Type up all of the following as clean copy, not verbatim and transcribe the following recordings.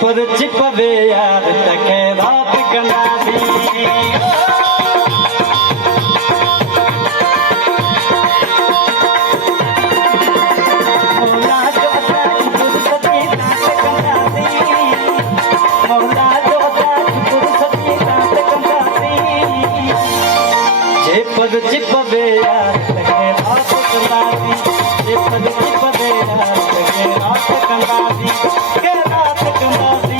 पर चिपवे यार तके रात कंदासी मौला जो पुरसती रात कंदासी मौला जो पुरसती रात कंदासी जे पर चिपवे यार तके रात कंदासी जे पर चिपवे यार तके रात कंदासी रात कंदासी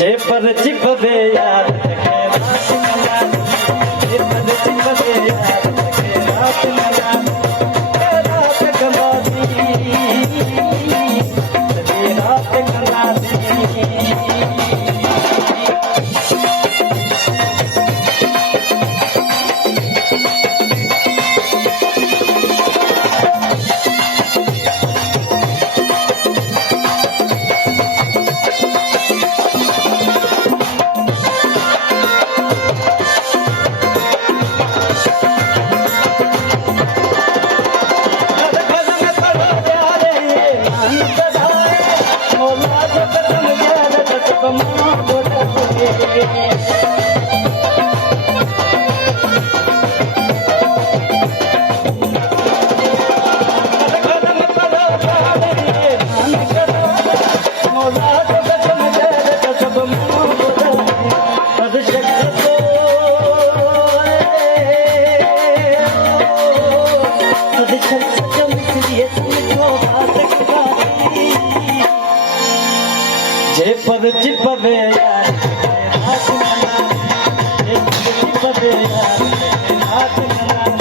जे पर चिपवे यार तके रात कंदासी जे पर चिपवे यार तके रात कंदासी रात कंदासी जे पर चिपवे यार रात कंदासी जे पर चिपवे यार रात कंदासी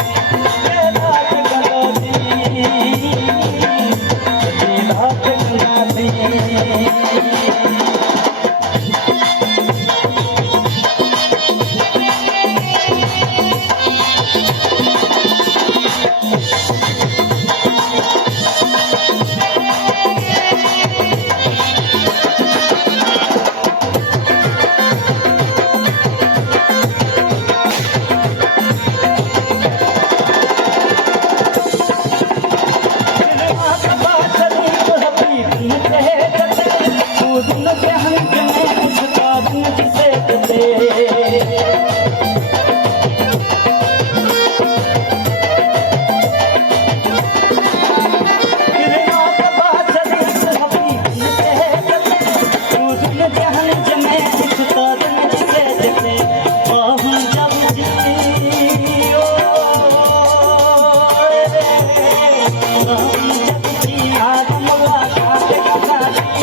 रात कंदासी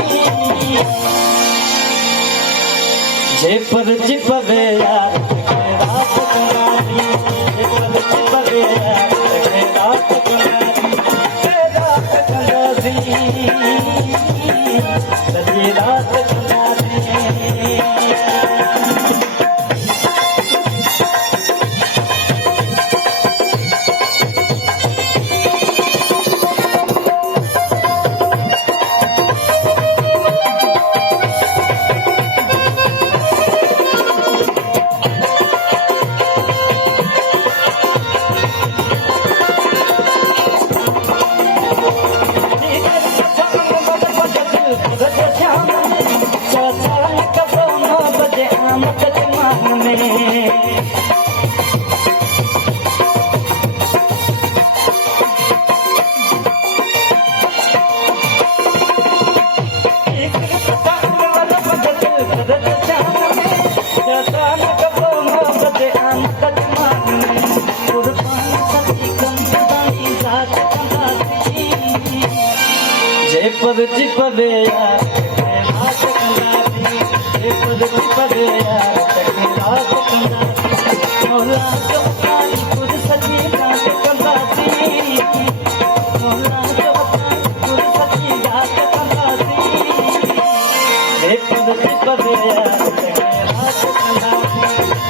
जे पर चिपवे यार तके रात कंदासी जे पर चिपवे यार तके रात कंदासी रात कंदासी चिपवे यार रात कंदासी जे पर चिपवे यार रात कंदासी मौला चौकाई खुद सची रात कंदासी मौला चौकाई खुद सची रात कंदासी जे पर चिपवे यार रात कंदासी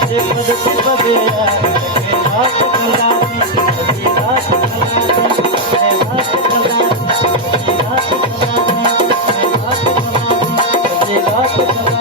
जे पर चिपवे यार रात कंदासी रात कंदासी रात कंदासी